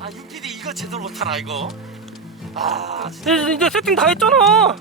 아 윤PD 이거 제대로 못하나 이거 아 이제, 이제 세팅 다 했잖아.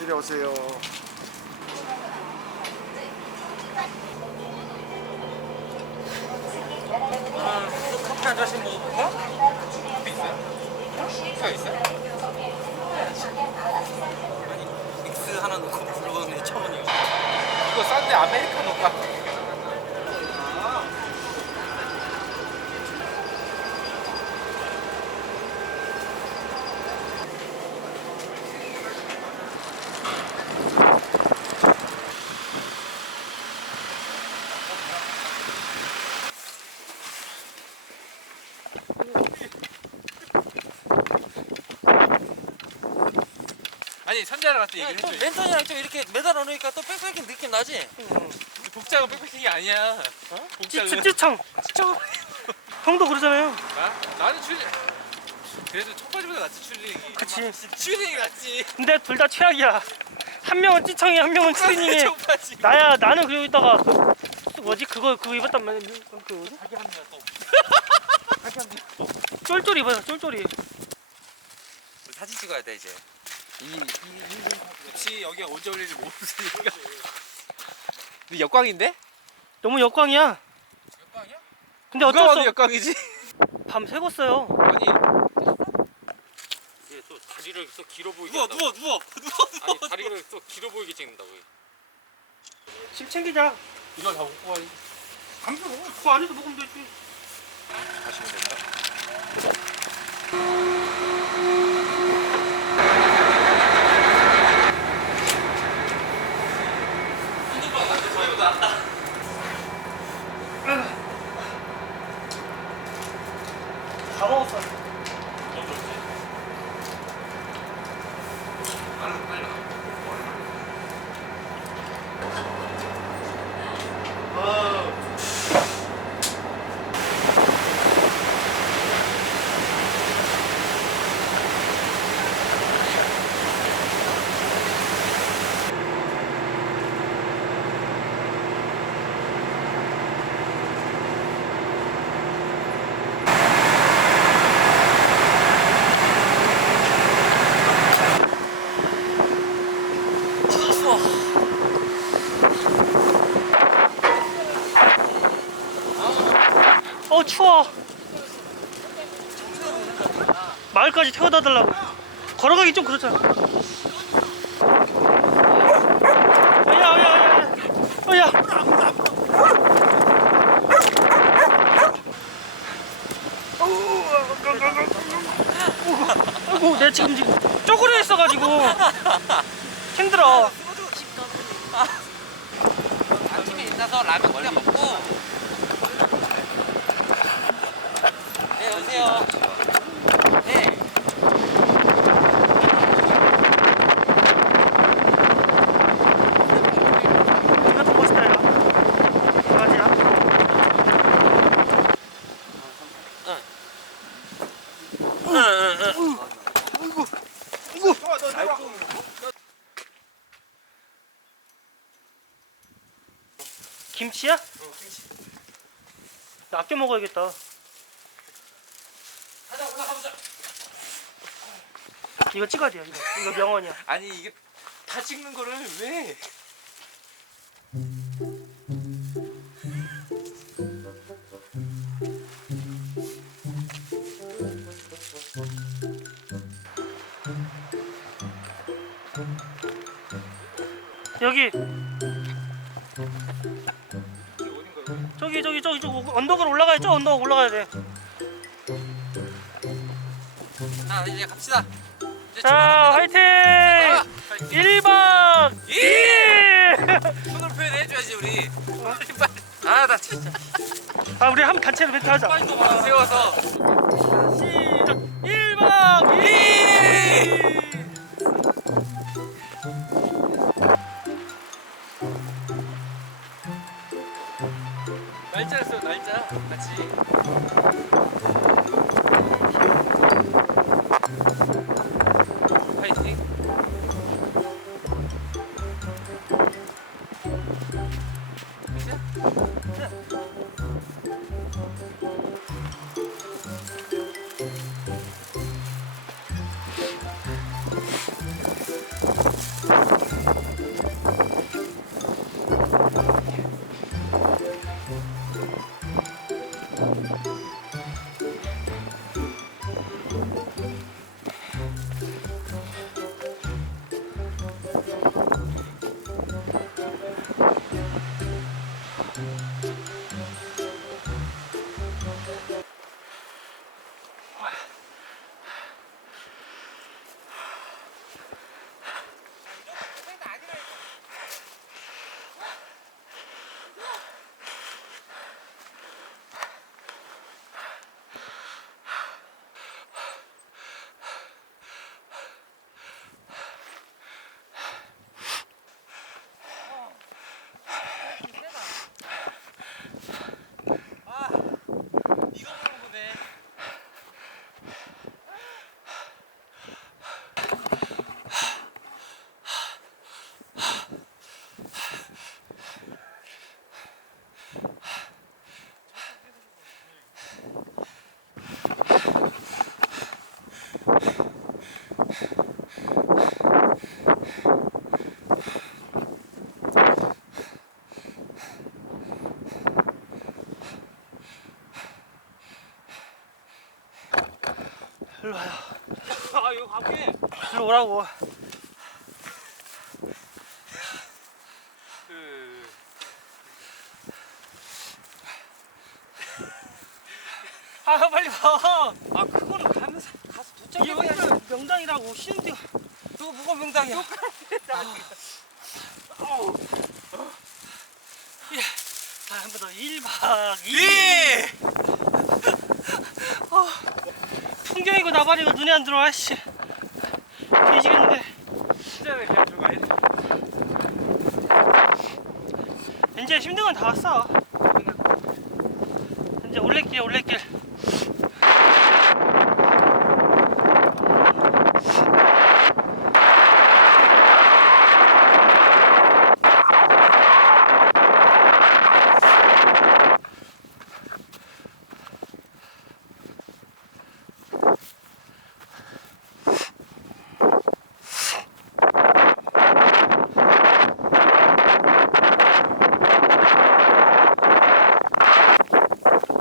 이리 오세요. 아, 커피 한 잔씩 먹어볼까? 커피 있어요? 커피가 있어요? 아니 믹스 하나 넣고 불러오는 천 원이요 이거 싼데 아메리카노가 아 같은 얘기를 좀 해줘 랜턴이랑 좀 이렇게 매달아 놓으니까 또 빽빽이 느낌 나지? 복장은 빽빽이 아니야 어? 복장은 찌찌창. 진짜 형도 그러잖아요. 나? 나는 출 그래도 청바지보다 낫지 추리닝이 그치. 추리닝이 낫지 근데 둘 다 최악이야. 한 명은 찌창이, 한 명은. 청바지 나야 나는 그리고 있다가 그, 그 뭐지 그거 그거 입었단 말이야. 그, 그 뭐지? 자기 합니다 또 쫄쫄이 입어요. 쫄쫄이. 사진 찍어야 돼 이제 그치 여기가 언제 올릴지 모르니까 근데 역광인데? 너무 역광이야. 역광이야? 근데 누가 어쩔 봐도 수 없. 역광이지 밤 새웠어요. 아니 이게 또 다리를 또 길어 보이게 누워 누워 누워 누워 아니 다리를 또 길어 보이게 찍는다고 집 챙기자. 이걸 다 먹고 가야지 감자 먹어. 그 안에서 먹으면 되지. 가시면 된다 다 먹었어. 어 추워. 태워다 달라고. 걸어가기 좀 그렇잖아. 어야 어야 어야 어야. 아이고 내가 지금 지금 쪼그려 있어가지고 힘들어. 아침에 일어나서 라면 끓여 먹고 네 여보세요 네 이것도 멋있다 야. 강아지야. 김치야? 나 아껴 먹어야겠다. 가자 올라가보자 이거 찍어야 돼요. 이거, 이거 명언이야. 아니 이게 다 찍는 거를 왜 여기 저기 저 언덕으로 올라가야 죠 언덕 올라가야 돼. 자 이제 갑시다. 이제 자 출발합니다. 화이팅! 자, 1박 예! 2일! 손을 표현해줘야지 우리. 빨리 빨리. 아나 진짜 아 우리 한 단체로 멘트 하자 빨리 또 세워서. 시작 1박 2일! 날짜를 써 날짜 같이. 파이팅. 아 일로 와요 아 이거 가게. 일로 오라고 그. 아 빨리 와아 그거는 가면서 가서 이게 도착해야지. 오늘 명당이라고 그거 뭐가 명당이야? 아, 한번 더 1박 2일 예! 풍경이고 나발이고 눈에 안 들어와 씨 뒤지겠는데 왜 그냥 들어가야 돼? 이제 힘든 건 다 왔어 이제 올레길 올레길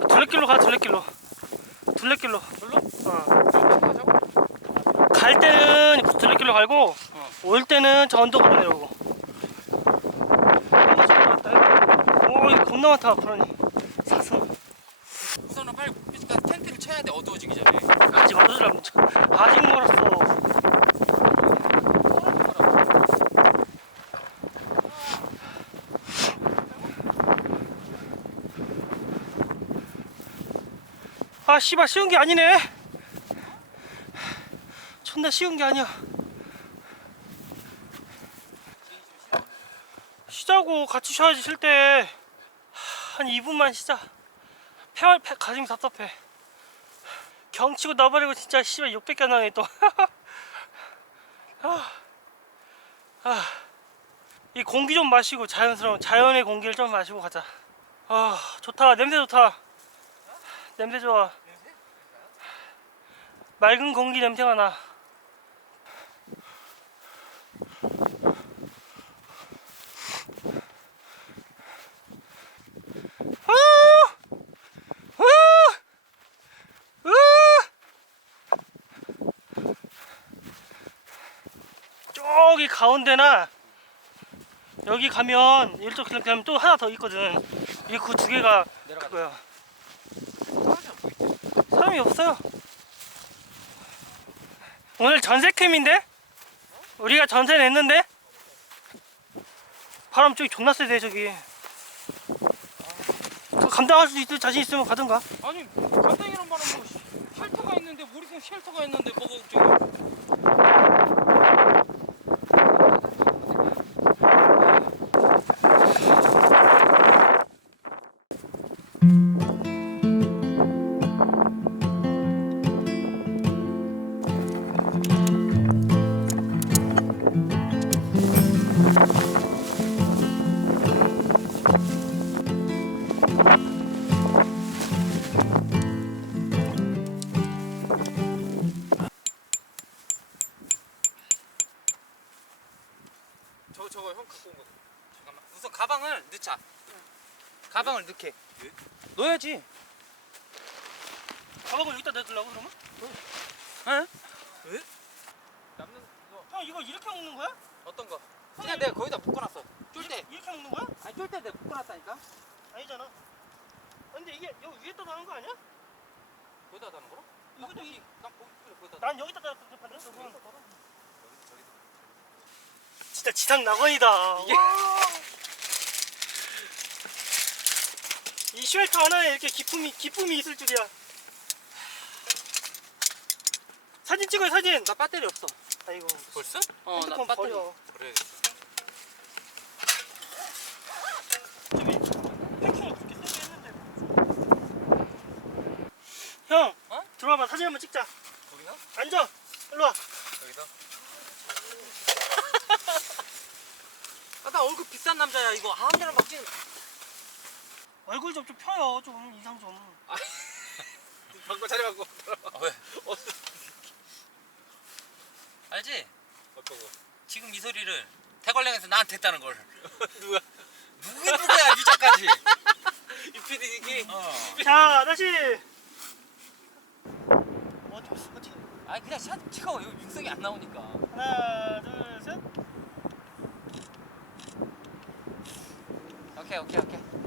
둘레길로 가 둘레길로 둘레길로 별로? 어. 가죠? 갈 때는 둘레길로 갈고 올 때는 저 언덕으로 내려오고 너무 잘 나왔다 오 이거 겁나 많다 불안이 사슴. 우선은 빨리 그러니까 텐트를 쳐야 돼 어두워지기 전에. 아직 어두질 않 아직 멀었어. 아 씨발 쉬운 게 아니네. 존나 쉬운 게 아니야 쉬자고 같이 쉬어야지 쉴 때 한 2분만 쉬자 폐활 폐 가슴이 답답해 경치고 나버리고 진짜 씨발 욕밖에 안 나네 또. 아, 아, 이 공기 좀 마시고 자연스러운 자연의 공기를 좀 마시고 가자. 아 좋다 냄새 좋다. 냄새 좋아. 맑은 공기 냄새가 나. 아! 아! 으! 저기 가운데나 여기 가면 이쪽 그냥 가면 또 하나 더 있거든. 이그 두 개가. 그거야. 사람이 없어요. 오늘 전세 캠인데? 우리가 전세 냈는데? 바람 저기 존나 세대 저기 그거 감당할 수 있을 자신 있으면 가든가 아니 간단이란 말은 뭐 시- 쉘터가 있는데 우리 집 쉘터가 있는데 뭐가 걱정이야 가방을 넣게. 넣어야지. 가방을 여기다 내두려고 그러면? 에? 왜? 남는 거 형 이거 이렇게 먹는 거야? 어떤 거? 그냥 내가 거기다 묶어놨어. 쫄 때. 이렇게 먹는 거야? 아니 쫄 때 내가 묶어놨다니까. 아니잖아 근데 이게 여기 위에다 다는 거 아니야? 거기다 다는 거라? 이것도 이- 난 거기 그래 거기다. 다. 난 여기다 다 반대 진짜 지상 낙원이다 이게- 이 쉘터 하나에 이렇게 기쁨이 기쁨이 있을 줄이야 사진 찍어요 사진 나 배터리 없어. 아이고 벌써? 어, 핸드폰 버려 그래. 저기 패킹을 그렇게 세게 했는데 형 어? 들어와봐 사진 한번 찍자 거기나? 앉아 일로 와 여기다. 아, 나 얼굴 비싼 남자야. 이거 아무데나 막 찍는. 얼굴 좀 좀 펴요 좀 인상 좀 바꿔 자리 바꿔. 아, 왜? 알지? 거? 지금 이 소리를 태관령에서 나한테 했다는 걸. 누가? 누구 누구야 유자까지? 이 PD 이게. 어. 자 다시 어디 어디 아니 그냥 샷 찍어. 여기 육성이 안 나오니까. 하나 둘셋 오케이 오케이 오케이.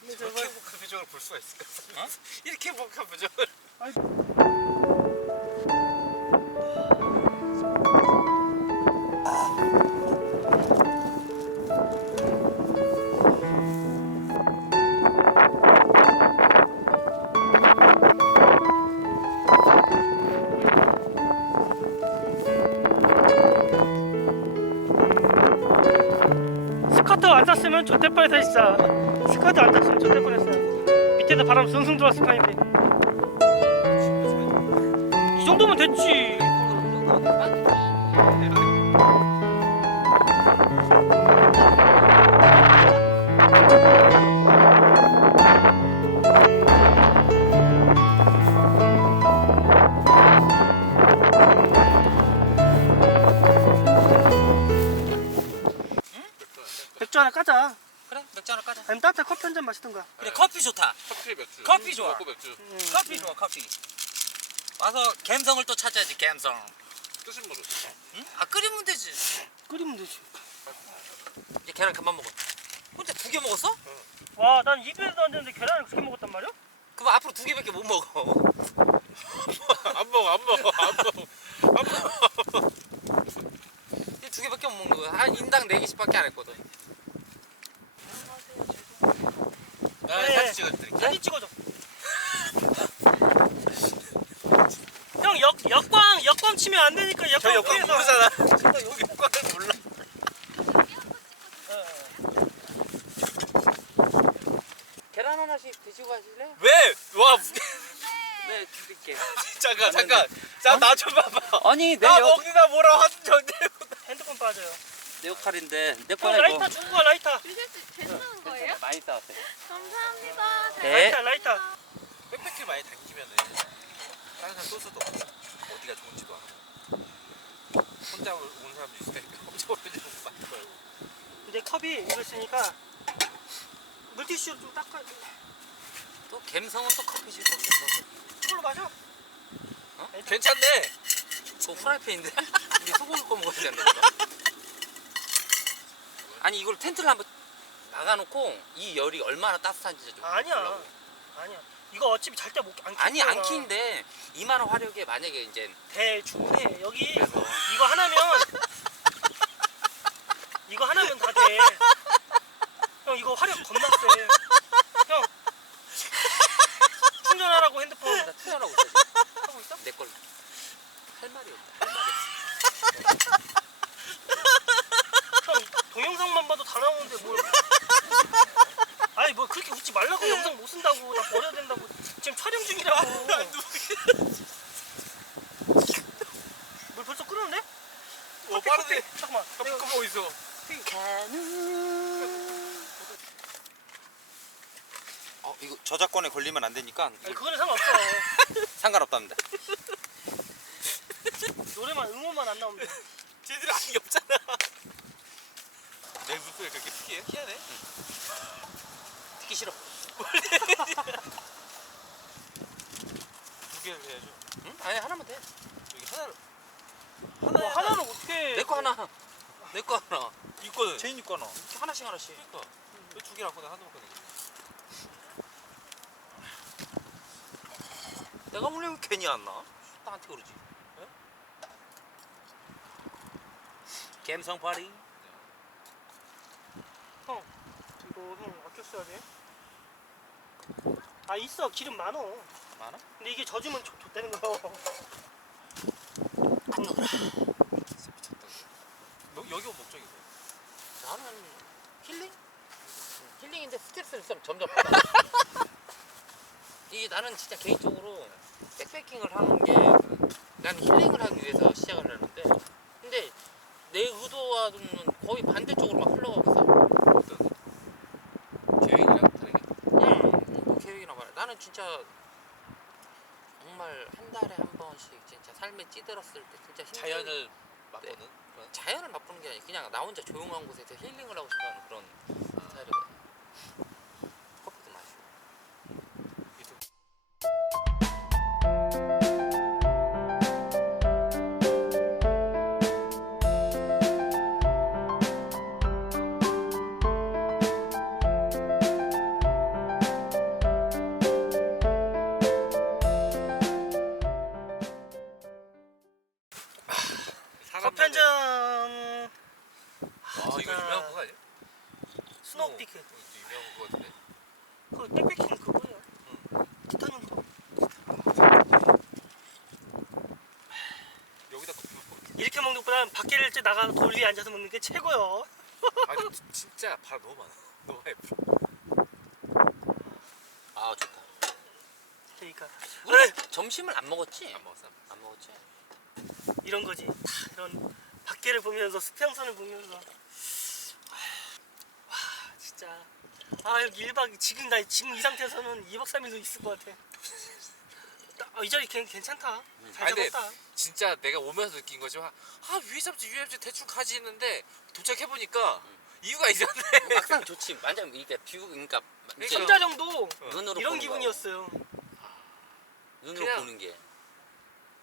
끝내자 저렇게 행복한 표정을 볼 수가 있을까? 어? 이렇게 행복한 표정을 스커 안 땄으면 좆대 뻔했어 진짜 스커트 안 땄으면 좆대 뻔했어. 밑에서 바람 숭숭 들어왔을 판인데 이 정도면 됐지 잔 마시던가 그래 커피 좋다. 커피 맥주 커피 좋아. 먹고 맥주 음. 커피 좋아 커피. 와서 갬성을 또 찾아야지 갬성. 뜨신 물을 응? 아 끓이면 되지. 끓이면 되지 이제 계란 그만 먹어. 혼자 두 개 먹었어? 와난 입에도 안 되는데 계란을 그렇게 먹었단 말이야? 그럼 앞으로 두 개밖에 못 먹어. 안 먹어 안 먹어 안 먹어 안 먹어 두 개밖에 못 먹는 거야. 한 인당 네 개씩밖에 안 했거든. 아, 네. 사진 찍어드릴게. 사진 찍어줘 형 역, 역광 역광 치면 안 되니까 역광 저 역광 위에서 모르잖아 저 여기 역광을 몰라 계란 하나씩 드시고 가실래? 왜? 와 네 드릴게. 잠깐 잠깐 자 나 좀 봐봐 아니 내, 나 역, 먹는다 뭐라 하는 전데 핸드폰 빠져요 내 역할인데 내 형 거야 라이터 이거. 주고 가 라이터 수 되는 거예요? 많이 따왔어요. 감사합니다. 잘 네. 라이터 라이터 백패킹 많이 당기면은 다른 사람 소스도 없고 어디가 좋은지도 알고 혼자 온 사람도 있으니까 혼자 오는 줄 많을 거예요 이제 컵이 이거 있으니까 물티슈로 좀 닦아 또 갬성은 또 커피지 또 갬성. 이걸로 마셔 괜찮네 그거 프라이팬인데? 우리 소고기 꺼 먹어야 된다. 아니 이걸 텐트를 한번 막아놓고 이 열이 얼마나 따뜻한지 좀 아니야. 보려고. 아니야. 이거 어차피 잘 때 못안 키. 아니 안 키는데 이만한 화력에 만약에 이제 대충 해 여기 그래서 이거 하나면 이거 하나면 다 돼. 형 이거 화력 겁나 세. 형 충전하라고 핸드폰 나 투자하고 있어 지금. 하고 있어? 내 걸로 할 말이 없다 할 말이 없어 형 동영상만 봐도 다 나오는데 뭘? 아니 뭐 그렇게 웃지 말라고 영상 못 쓴다고 나 버려야 된다고 지금 촬영 중이라고. 물 벌써 끓었는데? 와 빠르네. 잠깐만. 내가 그거 뭐 있어? 어 이거 저작권에 걸리면 안 되니까 아니, 그거는 상관없어. 상관없답니다 노래만 응원만 안 나오면 돼. 쟤들 아니 없잖아. 내 물소리 그렇게 피해? 피하네? 듣기 싫어 두 개를 해야죠. 응? 아니 하나만 돼 여기 하나를 뭐 하나는 어떻게? 내 거 하나 내 거 하나 있거든. 제인 있거나. 이렇게 하나씩 하나씩 그러니까 왜두 개를 갖고 나 하나만 꺼내? 내가 왜 괜히 안 나? 나한테 그러지 에? 갬성 파리 형 이거 형 아껴 써야 돼. 아 있어 기름 많어. 많아? 근데 이게 젖으면 좋, 좋다는 거. 여, 여기가 목적이 뭐야? 나는 힐링? 힐링인데 스트레스를 좀 점점 받아. 이게 나는 진짜 개인적으로 백패킹을 하는 게 난 힐링을 하기 위해서 시작을 하는데 근데 내 의도와는 거의 반대쪽으로 막 흘러가고 있어. 계획이랑 다르게. 응, 뭐 계획이나 말해. 나는 진짜 정말 한 달에 한 번씩 진짜 삶에 찌들었을 때 진짜 힘든 자연을 맛보는 그런. 자연을 맛보는 게 아니라 그냥 나 혼자 조용한 곳에서 힐링을 하고 싶어하는 그런 잔. 아 이거. 유명한 그거 아니야? 스노우 피크. 이것도 유명한 그거 같은데. 그 백패킹 그거예요. 티타늄 거. 여기다 커피 먹고. 이렇게 먹는 것보다 밖에 일때 나가서 돌 위에 앉아서 먹는 게 최고요. 아니 진짜 바람 너무 많아. 너무 예뻐. 아 좋다. 그러니까 우리 점심을 안 먹었지? 안 먹었어. 안 먹었지. 이런 거지. 다 이런 밖에를 보면서 수평선을 보면서 와 진짜 아 여기 1박 지금 나 지금 이 상태에서는 2박 3일도 있을 것 같아. 아, 이 자리 괜, 괜찮다. 잘 아니, 근데 잡았다. 진짜 내가 오면서 느낀 거지만 아 위에 잡지 위에 잡지 대충 가지 했는데 도착해 보니까 이유가 있었네. 막상 좋지. 완전 이게 뷰 그러니까 이제 삼자령도 눈으로 이런 보는 기분이었어요. 거야. 눈으로 그냥- 보는 게.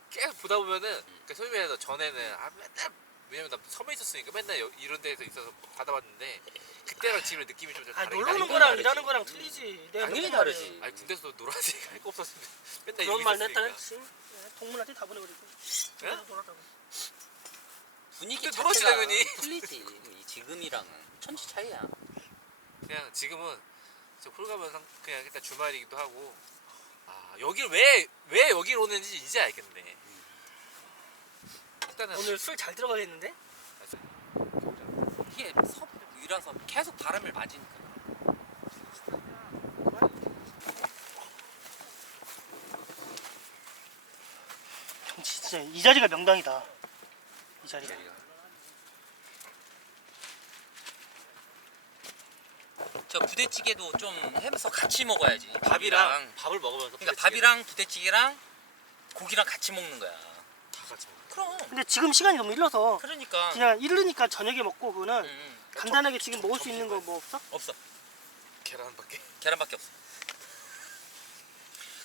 계속 보다 보면은 그러니까 소위 말해서 전에는 아 맨날 왜냐면 나 섬에 있었으니까 맨날 여- 이런 데서 있어서 받아봤는데 그때랑 지금 느낌이 좀 아 다르게 놀러 오는 거랑 다르지. 일하는 거랑 틀리지. 내가 당연히 다르지. 아니 군대에서 놀아야지 할거 없었으면 맨날 그런 여기 말 있었으니까. 냈다 했지. 네, 동물한테 다 보내버리고. 그래서 놀았다고. 분위기 근데 자체가 놀았지, 당연히. 틀리지. 이 지금이랑은 천지 차이야. 그냥 지금은 저 홀가면 그냥 일단 주말이기도 하고 아 여길 왜 왜 여길 오는지 이제 알겠네. 일단은 오늘 술 잘 들어가겠는데? 이게 섭 위라서 계속 바람을 맞으니까. 형 진짜 이 자리가 명당이다. 이 자리가. 저 부대찌개도 좀 해서 같이 먹어야지. 밥이랑 밥을 먹으면서 그러니까 밥이랑 부대찌개랑 고기랑 같이 먹는 거야. 다 같이 먹어. 그럼. 근데 지금 시간이 너무 일러서 그러니까. 그냥 이르니까 저녁에 먹고 그거는 음, 간단하게 지금 먹을 수 있는 거 뭐 없어? 없어. 계란밖에. 계란밖에 없어.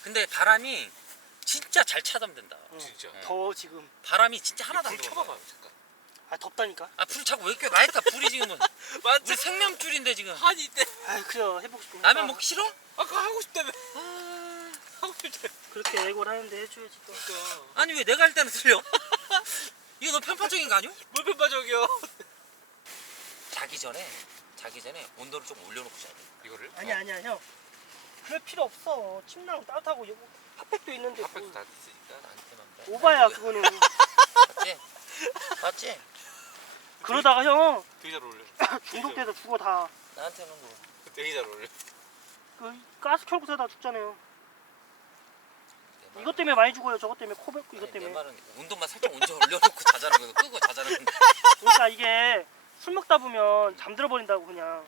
근데 바람이 진짜 잘 차담된다. 응. 진짜. 네. 더 지금 바람이 진짜 하나도 안 불 들어와. 켜봐봐 잠깐. 아 덥다니까 아불 자꾸 왜 이렇게 라이트가 불이 지금은 맞지? 우리 생명줄인데 지금 한이 때 아 그래요 해보고 싶은 거 라면 먹기 싫어? 아까 하고 싶다며. 하고 싶다며. 그렇게 애고를 하는데 해줘야지 또 아니 왜 내가 할 때는 틀려? 이거 너무 편파적인 거 아니야? 뭘 편파적이요? 자기 전에 자기 전에 온도를 좀 올려놓고 자야 돼 이거를? 아니 야 아니야 형 그럴 필요 없어 침낭 따뜻하고 여기 핫팩도 있는데 핫팩도 뭐. 다 있으니까. 나한테만 그래. 오바야 그거는 맞지? 맞지? 그러다가 형 되게 잘 어울려. 중독돼서 죽어 다 나한테만 그래 되게 잘 어울려. 그 가스 켜고 자다 죽잖아요 이것 때문에 많이 죽어요. 저것 때문에 코 뱉고 이것 내 때문에. 말은 온도만 살짝 온저 올려놓고 자자는 거야 끄고 자자는 거야 그러니까 이게 술 먹다 보면 잠들어 버린다고 그냥.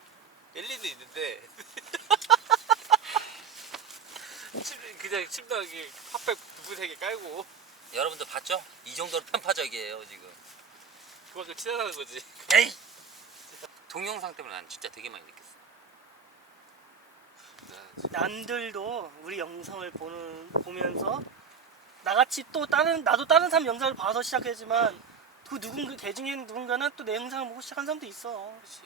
엘리는 있는데. 침 그냥 침낭에 핫팩 두부 세개 깔고. 여러분들 봤죠? 이 정도로 편파적이에요 지금. 그만큼 친하다는 거지. 에이! 동영상 때문에 난 진짜 되게 많이 느꼈어 남들도 우리 영상을 보는 보면서 나같이 또 다른 나도 다른 사람 영상을 봐서 시작했지만 그 누군가 개 중에 누군가는 또 내 영상을 보고 시작한 사람도 있어 그렇지.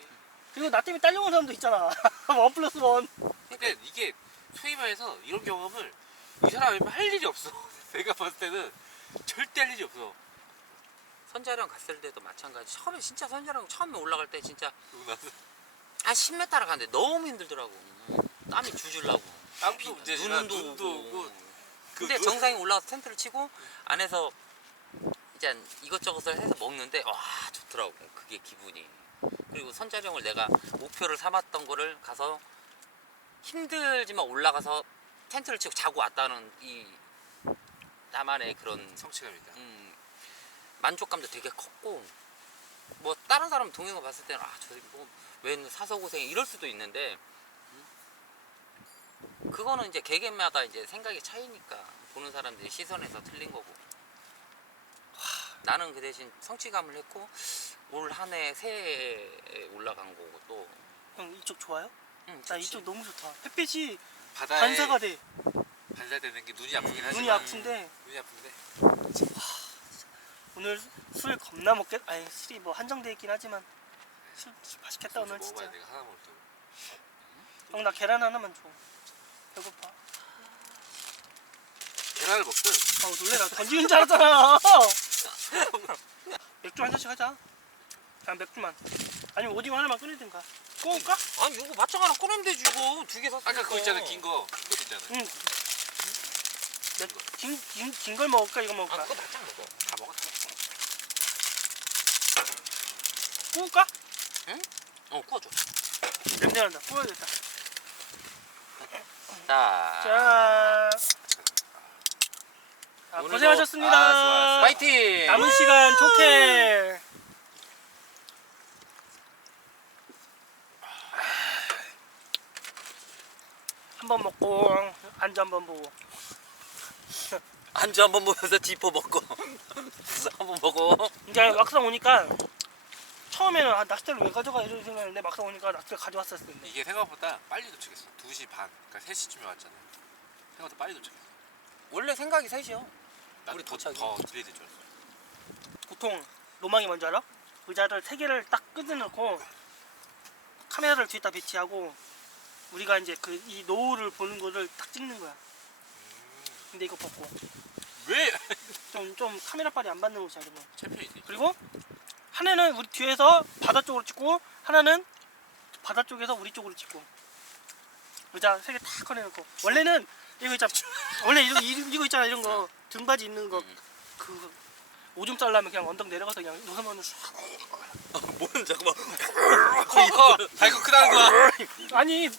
그리고 나 때문에 딸려온 사람도 있잖아 원 플러스 원 그러니까 이게 소위 말해서 이런 경험을 이 사람이 할 일이 없어. 내가 봤을 때는 절대 할 일이 없어. 선자령 갔을 때도 마찬가지 처음에 진짜 선자령 처음에 올라갈 때 진짜 그러고 나서 한 10m 가는데 너무 힘들더라고 땀이 줄줄 나고 땀도 비- 문제지만 눈도, 눈도 오고 오고 그 근데 눈- 정상에 올라가서 텐트를 치고 안에서 이제 이것저것을 해서 먹는데 와 좋더라고 그게 기분이 그리고 선자령을 내가 목표를 삼았던 거를 가서 힘들지만 올라가서 텐트를 치고 자고 왔다는 이 나만의 그런 성취감이다. 음, 만족감도 되게 컸고 뭐 다른 사람 동영상 봤을 때는 아저 뭐 웬 사서 고생 이럴 수도 있는데 음? 그거는 이제 개개마다 이제 생각의 차이니까 보는 사람들이 시선에서 틀린 거고. 와, 나는 그 대신 성취감을 했고 올 한 해 새해에 올라간 거고 또. 형 이쪽 좋아요? 음, 나 좋지. 이쪽 너무 좋다. 햇빛이 바다에 반사가 돼. 반사되는 게 눈이 아프긴 음, 하지만 눈이 아픈데. 눈이 아픈데. 오늘 술 겁나 먹겠 아니 술이 뭐 한정돼 있긴 하지만 술, 술 맛있겠다 오늘 진짜 먹어봐야 내가 하나 먹을 때형나 계란 하나만 줘 배고파. 계란을 먹든. 아 놀래라. 던지는 줄 알았잖아. 맥주 한 잔씩 하자. 그냥 맥주만. 아니면 오징어 하나만 끓이든가 구울까? 아니 이거 맞짱 하나 꺼내면 되지 이거. 두 개 샀으니까. 아까 그거 있잖아. 긴 거. 그거 있잖아. 응. 긴긴 걸 먹을까? 이거 아 먹을까? 그거 맞짱 먹어. 다 먹었어. 구울까? 어 구워줘. 냄새 난다. 구워야겠다 자 자. 자, 오늘도- 고생하셨습니다. 아, 수고하셨어요. 파이팅! 남은 시간 좋게. 한 번 먹고 안주 한 번 보고. 안주 한번 보면서 지퍼 먹고. 한번 먹어 이제 막상 오니까 처음에는 아, 낚싯대를 왜 가져가? 이런 생각했는데 막상 오니까 낚싯대 가져왔었을 텐데. 이게 생각보다 빨리 도착했어. 2시 반. 그러니까 3시쯤에 왔잖아 생각보다 빨리 도착했어. 원래 생각이 셋이요. 난 우리 더, 도착이. 더 딜레이 될줄 알았어. 보통 로망이 뭔지 알아? 의자를 세 개를 딱 끊어놓고 카메라를 뒤에다 배치하고 우리가 이제 그 이 노을을 보는 거를 딱 찍는 거야. 근데 이거 벗고. 왜? 좀, 좀 카메라 빨이 안 받는 옷이야 이러면. 챔피언이지. 그리고 하나는 우리 뒤에서 바다 쪽으로 찍고 하나는 바다 쪽에서 우리 쪽으로 찍고. 의자 세개탁 꺼내놓고. 원래는 이거 있잖아. 원래 이거, 이거 있잖아 이런 거. 등받이 있는 거. 그 오줌 쌀라면 그냥 언덕 내려가서 그냥 노선만으로 싹. 뭔 잠깐만. 커! 발코 크다는 거야. 아니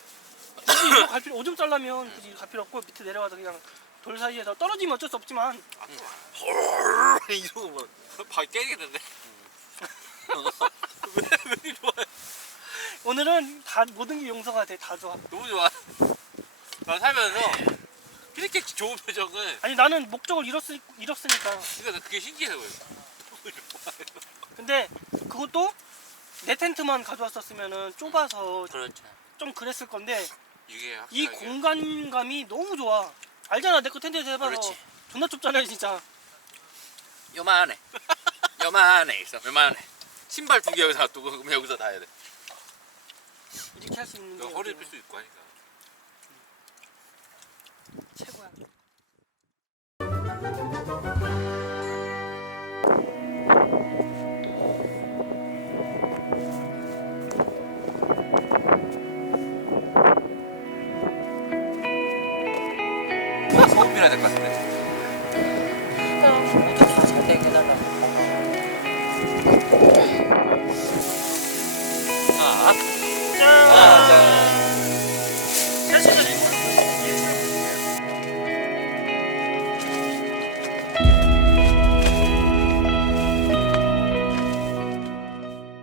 굳이 이거 갈 필요 오줌 쌀라면 굳이 갈 필요 없고 밑에 내려가서 그냥 돌 사이에서 떨어지면 어쩔 수 없지만. 이러고 뭐발 깨지겠는데 왜 좋아해? 오늘은 다 모든 게 용서가 돼 다 좋아. 너무 좋아. 난 살면서 이렇게 좋은 표정을. 아니 나는 목적을 잃었으, 잃었으니까. 그러니까 나 그게 좋아 근데 그것도 내 텐트만 가져왔었으면은 좁아서 그렇죠. 좀 그랬을 건데 이게 이 확실하게 공간감이 너무 좋아. 알잖아 내 거 텐트에서 해봐서. 그렇지. 존나 좁잖아요 진짜. 요만해. 요만해 있어 요만해 신발 두 개 여기다 놔두고 그럼 여기서 다 해야 돼. 이렇게 할 수 있는 게 허리. 필수 있고 하니까. 최고야. 소금 빌어야 될것 같은데.